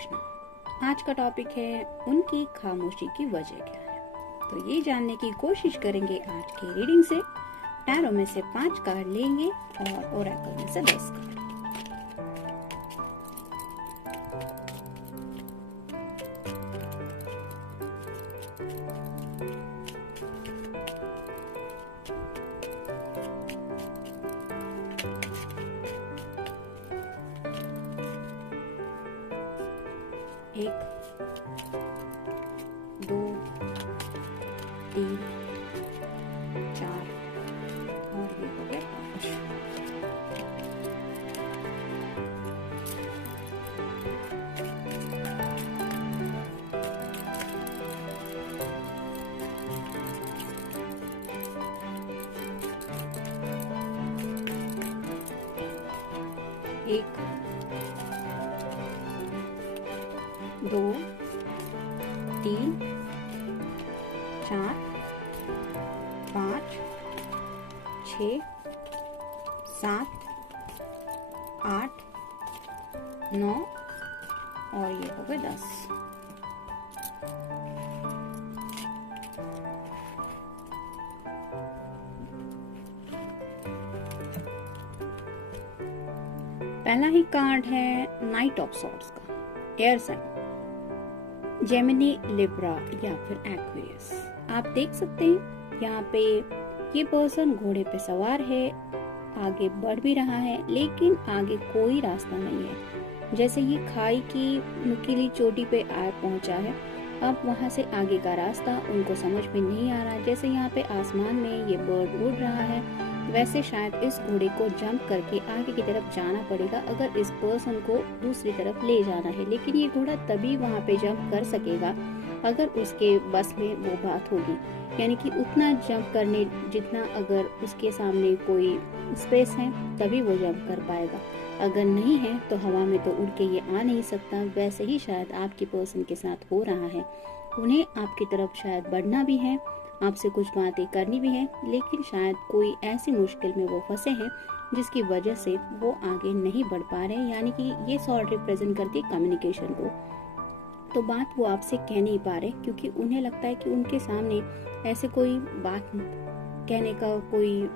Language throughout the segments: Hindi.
कृष्णा। आज का टॉपिक है उनकी खामोशी की वजह क्या है। तो ये जानने की कोशिश करेंगे आज की रीडिंग से। टैरो में से 5 कार्ड लेंगे और ओरेकल में से 10 कार्ड। एक, 2, 3, 4 और ये हो गया 5। एक, 2, 3, 4, 5, 6, 7, 8, 9 और ये हो गए 10। पहला ही कार्ड है नाइट ऑफ सॉर्ड्स का, एयर साइन, जेमिनी, लिब्रा या फिर एक्वेरियस। आप देख सकते हैं यहाँ पे ये पर्सन घोड़े पे सवार है, आगे बढ़ भी रहा है, लेकिन आगे कोई रास्ता नहीं है। जैसे ही खाई की नुकीली चोटी पे आ पहुंचा है, अब वहां से आगे का रास्ता उनको समझ में नहीं आ रहा। जैसे यहाँ पे आसमान में ये बर्ड उड़ रहा है, वैसे शायद इस घोड़े को जंप करके आगे की तरफ जाना पड़ेगा अगर इस पर्सन को दूसरी तरफ ले जाना है। लेकिन ये घोड़ा तभी वहाँ पे जंप कर सकेगा अगर उसके बस में वो बात होगी, यानी कि उतना जंप करने जितना अगर उसके सामने कोई स्पेस है तभी वो जंप कर पाएगा। अगर नहीं है तो हवा में तो उड़ के ये आ नहीं सकता। वैसे ही शायद आपके पर्सन के साथ हो रहा है। उन्हें आपकी तरफ शायद बढ़ना भी है, आपसे कुछ बातें करनी भी है, लेकिन शायद कोई ऐसी मुश्किल में वो फंसे हैं जिसकी वजह से वो आगे नहीं बढ़ पा रहे। यानी कि ये सॉर्ड रिप्रेजेंट करती है कम्युनिकेशन को। तो बात वो आपसे कह नहीं पा रहे क्योंकि उन्हें लगता है कि उनके सामने ऐसे कोई बात कहने का कोई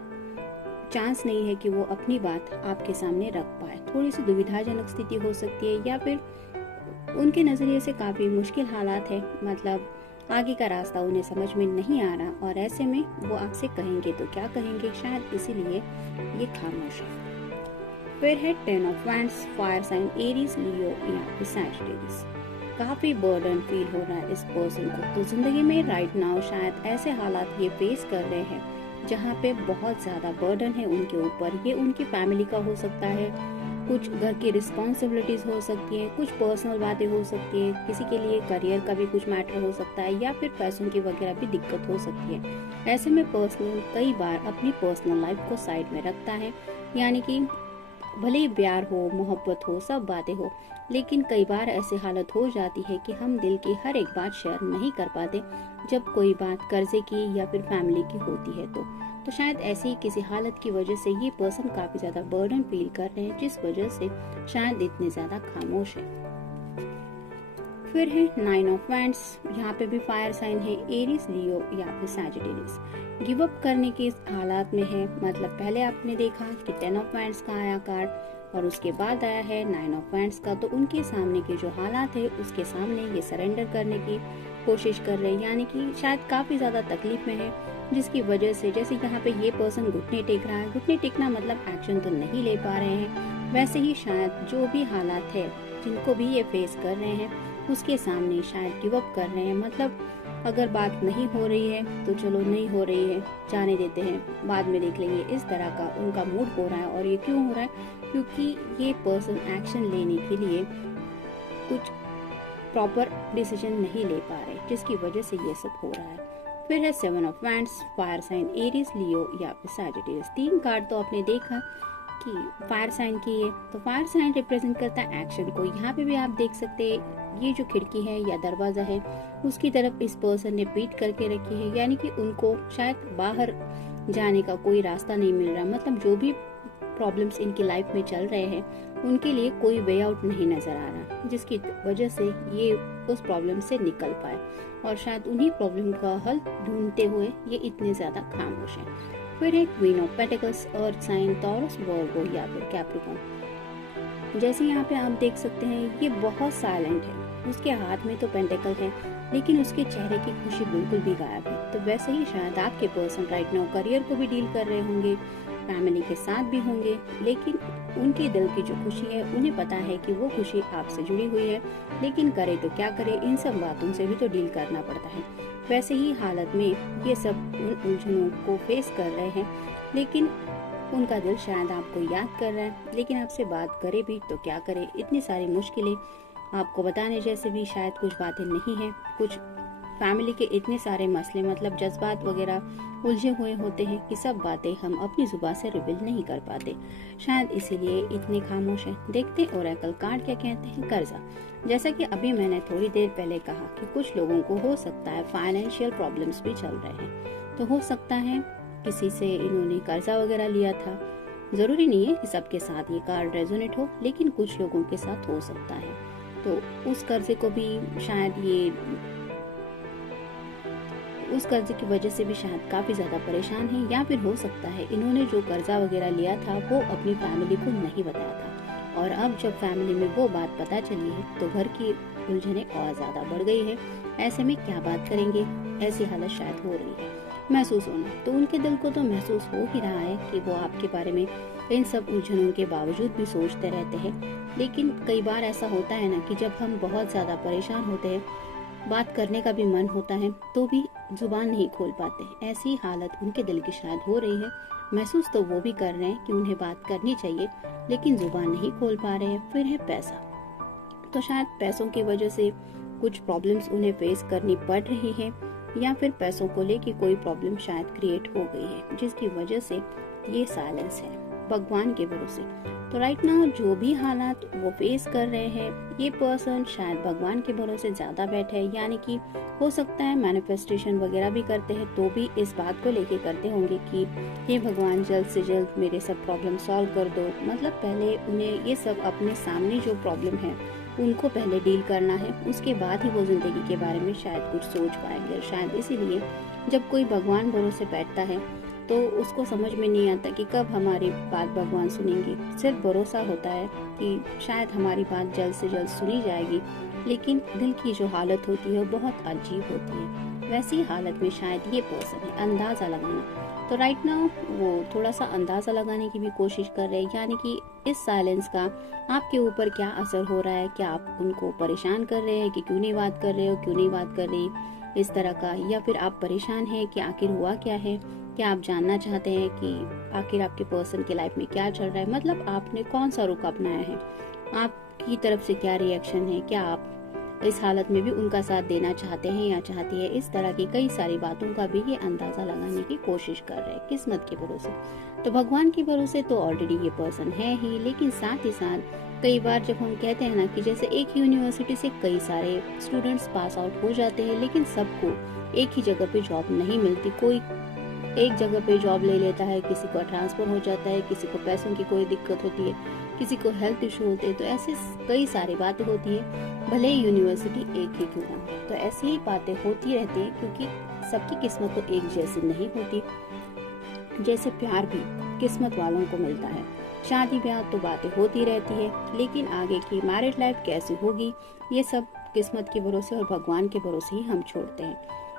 चांस नहीं है कि वो अपनी बात आपके सामने रख पाए। थोड़ी सी दुविधाजनक स्थिति हो सकती है या फिर उनके नजरिए से काफी मुश्किल हालात है, मतलब आगे का रास्ता उन्हें समझ में नहीं आ रहा और ऐसे में वो आपसे कहेंगे तो क्या कहेंगे, शायद इसीलिए ये खामोश है। फिर है 10 of wands, fire sign, Aries, Leo या फिर सैजिटेरियस। काफी बर्डन फील हो रहा है इस पर्सन को। तो जिंदगी में राइट नाउ शायद ऐसे हालात ये फेस कर रहे हैं जहाँ पे बहुत ज्यादा बर्डन है उनके ऊपर। ये उनकी फैमिली का हो सकता है, कुछ घर की रिस्पॉन्सिबिलिटीज हो सकती है, कुछ पर्सनल बातें हो सकती है, किसी के लिए करियर का भी कुछ मैटर हो सकता है या फिर पैसों की वगैरह भी दिक्कत हो सकती है। ऐसे में पर्सन कई बार अपनी पर्सनल लाइफ को साइड में रखता है, यानी कि भले ही प्यार हो, मोहब्बत हो, सब बातें हो, लेकिन कई बार ऐसी हालत हो जाती है कि हम दिल की हर एक बात शेयर नहीं कर पाते जब कोई बात कर्जे की या फिर फैमिली की होती है। तो शायद ऐसी ही किसी हालत की वजह से ये पर्सन काफी ज्यादा बर्डन फील कर रहे हैं, जिस वजह से शायद इतने ज्यादा खामोश है। फिर है 9 ऑफ वैंड्स, यहाँ पे भी फायर साइन है, एरीज, लियो या फिर सैजिटेरियस। गिव अप करने के इस हालात में है, मतलब पहले आपने देखा कि 10 ऑफ वैंड्स का आया कार्ड और उसके बाद आया है 9 ऑफ वैंड्स का। तो उनके सामने के जो हालात है उसके सामने ये सरेंडर करने की कोशिश कर रहे हैं, यानी कि शायद काफी ज्यादा तकलीफ में है, जिसकी वजह से जैसे यहाँ पे ये पर्सन घुटने टेक रहा है। घुटने टेकना मतलब एक्शन तो नहीं ले पा रहे हैं। वैसे ही शायद जो भी हालात है जिनको भी ये फेस कर रहे हैं उसके सामने शायद गिव अप कर रहे हैं। मतलब अगर बात नहीं हो रही है तो चलो नहीं हो रही है, जाने देते हैं, बाद में देख लेंगे, इस तरह का उनका मूड हो रहा है। और ये क्यों हो रहा है? क्योंकि ये पर्सन एक्शन लेने के लिए कुछ प्रॉपर डिसीजन नहीं ले पा रहे, जिसकी वजह से ये सब हो रहा है। फिर है 7 of wands, fire sign, Aries, Leo या फिर सैजिटेरियस। 3 कार्ड तो आपने देखा कि फायर साइन की है, तो फायर साइन रिप्रेजेंट करता है एक्शन को। यहाँ पे भी आप देख सकते हैं ये जो खिड़की है या दरवाजा है उसकी तरफ इस पर्सन ने पीठ करके रखी है, यानी कि उनको शायद बाहर जाने का कोई रास्ता नहीं मिल रहा। मतलब जो भी प्रॉब्लम्स इनकी लाइफ में चल रहे हैं उनके लिए कोई वे आउट नहीं नजर आ रहा, जिसकी वजह से ये उस प्रॉब्लम से निकल पाए और शायद उन्हीं प्रॉब्लम का हल ढूंढते हुए ये इतने ज्यादा खामोश हैं। फिर एक queen of pentacles, earth sign, Taurus, Virgo या फिर कैप्रिकॉर्न। जैसे यहाँ पे आप देख सकते हैं ये बहुत साइलेंट है, उसके हाथ में तो पेंटिकल है लेकिन उसके चेहरे की खुशी बिल्कुल भी गायब है। तो वैसे ही शायद आपके पर्सन राइट नाउ करियर को भी डील कर रहे होंगे, फैमिली के साथ भी होंगे, लेकिन उनके दिल की जो खुशी है उन्हें पता है कि वो खुशी आपसे जुड़ी हुई है, लेकिन करे तो क्या करे, इन सब बातों से भी तो डील करना पड़ता है। वैसे ही हालत में ये सब उन उलझनों को फेस कर रहे हैं, लेकिन उनका दिल शायद आपको याद कर रहा है, लेकिन आपसे बात करे भी तो क्या करे, इतनी सारी मुश्किलें, आपको बताने जैसे भी शायद कुछ बातें नहीं है, कुछ फैमिली के इतने सारे मसले मतलब जज्बात वगैरह उलझे हुए होते हैं कि सब बातें हम अपनी जुबान से रिवील नहीं कर पाते, शायद इसीलिए इतने खामोश हैं। देखते ओरेकल कार्ड क्या कहते हैं। कर्जा, जैसा कि अभी मैंने थोड़ी देर पहले कहा कि कुछ लोगों को हो सकता है फाइनेंशियल प्रॉब्लम्स भी चल रहे हैं, तो हो सकता है किसी से इन्होंने कर्जा वगैरह लिया था। जरूरी नहीं है कि सबके साथ ये कार्ड रेजोनेट हो, लेकिन कुछ लोगों के साथ हो सकता है। तो उस कर्जे को भी शायद ये उस कर्जे की वजह से भी शायद काफी ज्यादा परेशान है, या फिर हो सकता है इन्होंने जो कर्जा वगैरह लिया था वो अपनी फैमिली को नहीं बताया था, और अब जब फैमिली में वो बात पता चली है तो घर की उलझनें और ज्यादा बढ़ गई है। ऐसे में क्या बात करेंगे, ऐसी हालत शायद हो रही है। महसूस होना, तो उनके दिल को तो महसूस हो ही रहा है कि वो आपके बारे में इन सब उलझनों के बावजूद भी सोचते रहते हैं, लेकिन कई बार ऐसा होता है ना कि जब हम बहुत ज्यादा परेशान होते हैं, बात करने का भी मन होता है तो भी जुबान नहीं खोल पाते। ऐसी हालत उनके दिल की शायद हो रही है। महसूस तो वो भी कर रहे हैं कि उन्हें बात करनी चाहिए, लेकिन जुबान नहीं खोल पा रहे हैं। फिर है पैसा, तो शायद पैसों की वजह से कुछ प्रॉब्लम्स उन्हें फेस करनी पड़ रही है, या फिर पैसों को लेके कोई प्रॉब्लम शायद क्रिएट हो गई है, जिसकी वजह से ये साइलेंस है भगवान के भरोसे। तो राइट नाउ जो भी हालात वो फेस कर रहे हैं, ये पर्सन शायद भगवान के भरोसे ज्यादा बैठे है, यानी कि हो सकता है मैनिफेस्टेशन वगैरह भी करते हैं तो भी इस बात को लेके करते होंगे कि हे भगवान जल्द से जल्द मेरे सब प्रॉब्लम सॉल्व कर दो। मतलब पहले उन्हें ये सब अपने सामने जो प्रॉब्लम है उनको पहले डील करना है, उसके बाद ही वो जिंदगी के बारे में शायद कुछ सोच पाएंगे। शायद इसीलिए जब कोई भगवान भरोसे बैठता है तो उसको समझ में नहीं आता कि कब हमारी बात भगवान सुनेंगे। सिर्फ भरोसा होता है कि शायद हमारी बात जल्द से जल्द सुनी जाएगी, लेकिन दिल की जो हालत होती है वो बहुत अजीब होती है। वैसी हालत में शायद ये पर्सन है अंदाजा लगाना। तो राइट नाउ वो थोड़ा सा अंदाजा लगाने की भी कोशिश कर रहे हैं, यानी कि इस साइलेंस का आपके ऊपर क्या असर हो रहा है, क्या आप उनको परेशान कर रहे हैं कि क्यों नहीं बात कर रहे हो, क्यों नहीं बात कर रही, इस तरह का, या फिर आप परेशान हैं कि आखिर हुआ क्या है, क्या आप जानना चाहते हैं कि आखिर आपके पर्सन की लाइफ में क्या चल रहा है, मतलब आपने कौन सा रुख अपनाया है, आपकी तरफ से क्या रिएक्शन है, क्या आप इस हालत में भी उनका साथ देना चाहते हैं या चाहती है। इस तरह की कई सारी बातों का भी ये अंदाजा लगाने की कोशिश कर रहे हैं किस्मत के भरोसे। तो भगवान के भरोसे तो ऑलरेडी ये पर्सन है ही, लेकिन साथ ही साथ कई बार जब हम कहते हैं ना कि जैसे एक यूनिवर्सिटी से कई सारे स्टूडेंट्स पास आउट हो जाते हैं, लेकिन सबको एक ही जगह पे जॉब नहीं मिलती। कोई एक जगह पे जॉब ले लेता है, किसी को ट्रांसफर हो जाता है, किसी को पैसों की कोई दिक्कत होती है, किसी को हेल्थ इशू होते हैं। तो ऐसे कई सारी बातें होती है, भले ही यूनिवर्सिटी एक ही क्यों ना। तो ऐसी ही बातें होती रहती है, क्योंकि सबकी किस्मत तो एक जैसी नहीं होती। जैसे प्यार भी किस्मत वालों को मिलता है, शादी ब्याह तो बातें होती रहती है, लेकिन आगे की मैरिड लाइफ कैसी होगी ये सब किस्मत के भरोसे और भगवान के भरोसे ही हम छोड़ते हैं,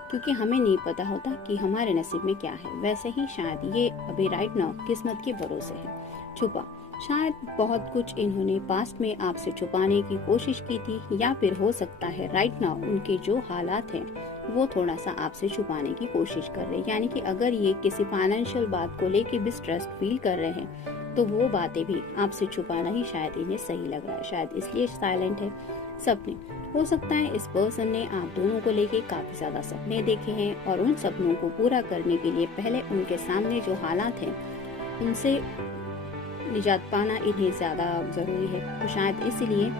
क्योंकि हमें नहीं पता होता कि हमारे नसीब में क्या है। वैसे ही शायद ये अभी राइट नाउ किस्मत के भरोसे है। छुपा, शायद बहुत कुछ इन्होंने पास्ट में आपसे छुपाने की कोशिश की थी, या फिर हो सकता है राइट नाउ उनके जो हालात हैं वो थोड़ा सा आपसे छुपाने की कोशिश कर रहे हैं। यानी कि अगर ये किसी फाइनेंशियल बात को लेके भी स्ट्रेस फील कर रहे हैं तो वो बातें भी आपसे छुपाना ही शायद इन्हें सही लग रहा है, शायद इसलिए साइलेंट है। सपने, हो सकता है इस पर्सन ने आप दोनों को लेके काफी ज्यादा सपने देखे हैं, और उन सपनों को पूरा करने के लिए पहले उनके सामने जो हालात हैं उनसे निजात पाना इन्हें ज्यादा जरूरी है। तो शायद इसीलिए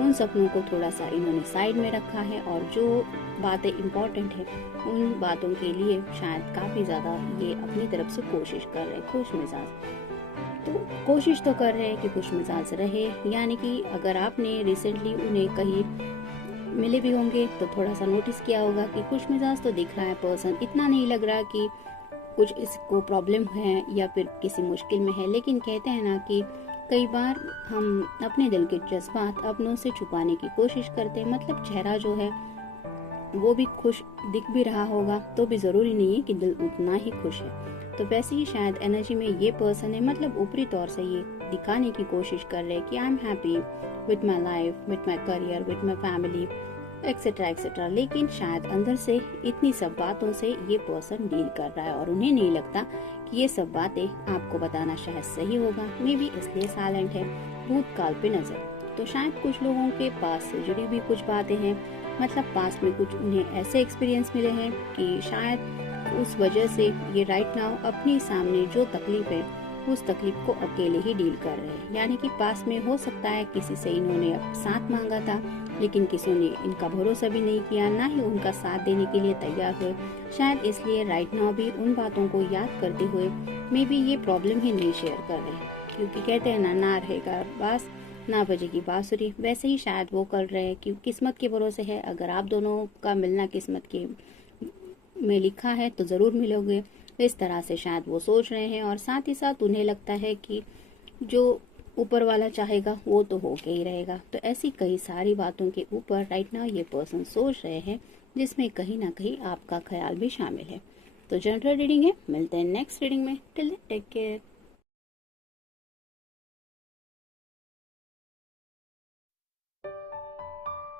उन सपनों को थोड़ा सा इन्होंने साइड में रखा है, और जो बातें इम्पोर्टेंट है उन बातों के लिए शायद काफी ज्यादा ये अपनी तरफ से कोशिश कर रहे हैं। खुश मिजाज, तो कोशिश तो कर रहे हैं कि खुश मिजाज रहे, यानी कि अगर आपने रिसेंटली उन्हें कहीं मिले भी होंगे तो थोड़ा सा नोटिस किया होगा कि खुश मिजाज तो दिख रहा है पर्सन, इतना नहीं लग रहा कि कुछ इसको प्रॉब्लम है या फिर किसी मुश्किल में है। लेकिन कहते हैं ना कि कई बार हम अपने दिल के जज्बात अपनों से छुपाने की कोशिश करते हैं, मतलब चेहरा जो है वो भी खुश दिख भी रहा होगा तो भी जरूरी नहीं है कि दिल उतना ही खुश है। तो वैसे ही शायद एनर्जी में ये पर्सन है, मतलब ऊपरी तौर से ये दिखाने की कोशिश कर रहे हैं कि I am happy with my life, with my career, with my family, etcetera etcetera. लेकिन शायद अंदर से इतनी सब बातों से ये पर्सन डील कर रहा है और उन्हें नहीं लगता कि ये सब बातें आपको बताना शायद सही होगा, मे बी इसलिए साइलेंट है, भूतकाल पे नजर। तो शायद कुछ लोगों के पास से जुड़ी भी कुछ बातें हैं, मतलब पास में कुछ उन्हें ऐसे एक्सपीरियंस मिले हैं कि शायद उस वजह से ये राइट नाउ अपनी सामने जो तकलीफ है उस तकलीफ को अकेले ही डील कर रहे हैं। यानी कि पास में हो सकता है किसी से इन्होंने साथ मांगा था, लेकिन किसी ने इनका भरोसा भी नहीं किया, ना ही उनका साथ देने के लिए तैयार हुए। शायद इसलिए राइट नाउ भी उन बातों को याद करते हुए मे बी ये प्रॉब्लम ही नहीं शेयर कर रहे हैं, क्योंकि कहते हैं ना रहेगा बास ना बजेगी बांसुरी। वैसे ही शायद वो कर रहे हैं कि किस्मत के भरोसे है, अगर आप दोनों का मिलना किस्मत के में लिखा है तो जरूर मिलोगे, इस तरह से शायद वो सोच रहे हैं। और साथ ही साथ उन्हें लगता है कि जो ऊपर वाला चाहेगा वो तो होके ही रहेगा। तो ऐसी कई सारी बातों के ऊपर राइट नाउ ये पर्सन सोच रहे हैं, जिसमें कहीं ना कहीं आपका ख्याल भी शामिल है। तो जनरल रीडिंग है, मिलते हैं नेक्स्ट रीडिंग में। Till then take care.